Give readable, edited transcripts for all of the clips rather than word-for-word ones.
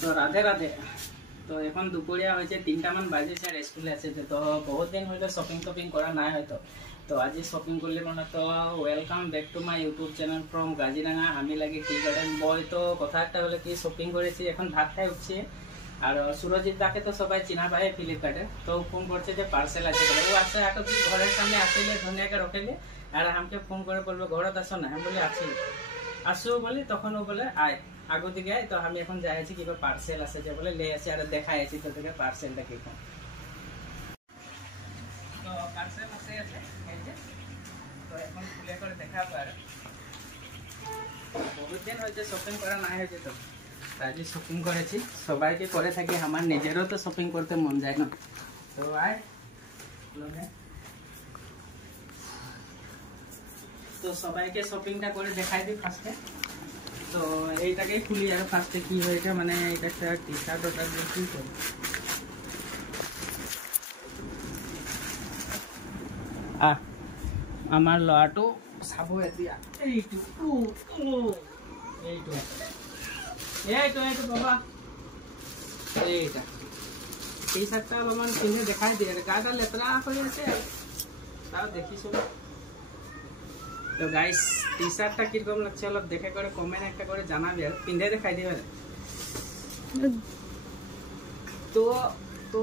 तो राधे राधे। तो এখন দুপুরিয়া হয়েছে 3টা মান বাজেছে আর স্কুলে আছে তো বহুত দিন হইলো শপিং করা না হয়তো। তো আজি শপিং করলে মানে তো welcome back to my YouTube channel from Kaziranga আমি লাগে টি গার্ডেন বয়। তো কথা একটা হলো কি শপিং করেছি এখন ভাত খাই উঠছি আর সুরজিৎ দাকে তো সবাই চিনা পায় ফ্লিপকার্টে। তো ফোন করছে যে পার্সেল আছে বলে ও আসে আটো তুই ঘরের সামনে আসলে ধনিয়াকে রখেলে আর আমাকে ফোন করে বলবে ঘরত আসো না। আমি বলি আছি আসো বলি তখন ও বলে আয় আগো দিকে আয়। তো আমি এখন যাই আছি কিবা পার্সেল আছে যে বলে লে আসি আর দেখাই আছি তো থেকে পার্সেলটা কিরকম। তো পার্সেল আছে এই যে তো এখন খুলে করে দেখাবো। আর বহুত দিন হয়েছে শপিং করা না হয়েছে তো আজ শপিং করেছি। সবাইকে করে থাকি আমার নিজেরও তো শপিং করতে মন যায় না। তো আয় তো সবাইকে শপিংটা করে দেখাই দিই ফার্স্টে। তো এইটাকে খুলি আর ফার্স্টে কি হয়েছে মানে এটা একটা টি শার্ট অর্ডার দিয়েছি। তো আমার লটো চাব এতিয়া এইটো এইটো এইটো এইটো বাবা এইটা টি শার্টটা অলপমান পিন্ধে দেখাই দিয়ে গাটা লেতেৰা হৈ আছে তাও দেখিছো। তো গাইস টি শার্টটা কিরকম লাগছে অলপ দেখে করে কমেন্ট একটা করে জানাবে আর পিন্ধে দেখাই দিবে। তো তো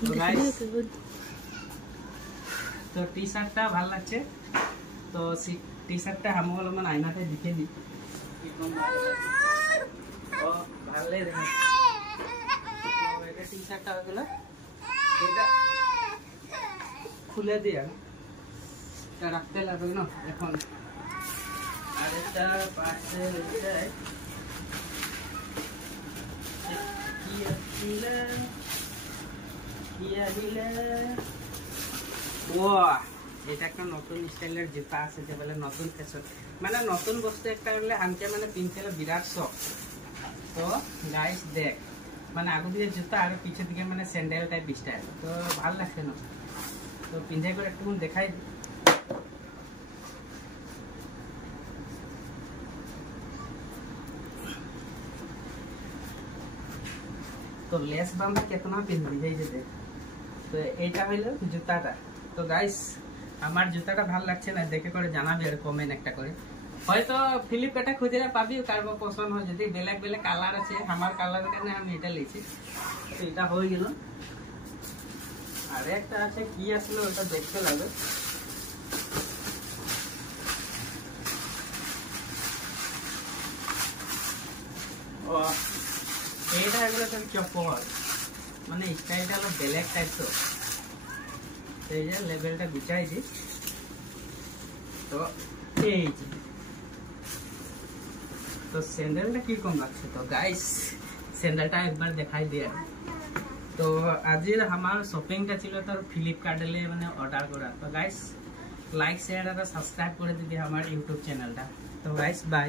তো গাইস তো টি শার্টটা ভালো লাগছে। তো টি শার্টটা আমি অলপমান আয়নাতে দেখে দিই ও ভালো দেখে। তো এটা টি শার্টটা হয়ে গেল এটা খুলে দিয়ে এটা রাখতে লাগবে না এখন। আর একটা পার্সেল এটা একটা নতুন স্টাইলের জুতা আছে যে বলে নতুন ফ্যাশন মানে নতুন বস্তু একটা হলে আমাকে মানে পিনতে বিরাট শখ। তো গাইস দেখ মানে আগু দিকে জুতা আর পিছের দিকে মানে স্যান্ডেল টাইপ স্টাইল তো ভাল লাগছে না। তো পিন্ধে করে একটু দেখাই তো লেস বান্ধা কেতনা পিনবি যাই যেতে। তো এইটা হইলো জুতাটা। তো গাইস আমার জুতাটা ভাল লাগছে না দেখে করে জানাবি আর কমেন্ট একটা করে। হয়তো ফ্লিপকার্টে খুঁজলে পাবি কারো পছন্দ হয় যদি বেলেগ বেলেগ কালার আছে আমার কালারের কারণে আমি এটা লিখছি। তো এটা হয়ে গেল আর একটা আছে কি আসলে ওটা দেখতে লাগবে। ও এইটা এগুলো তো চপ্পল মানে স্টাইলটা হলো বেলেগ টাইপ। তো এই যে লেভেলটা গুছাই দিই। তো এই যে তো স্যান্ডেলটা কিরকম লাগছে। তো গাইস স্যান্ডেলটা একবার দেখাই দিয়ে। তো আজির আমার শপিংটা ছিল তোর ফ্লিপকার্টে মানে অর্ডার করা। তো গাইস লাইক শেয়ার আর সাবস্ক্রাইব করে দিবি আমার ইউটিউব চ্যানেলটা। তো গাইস বাই।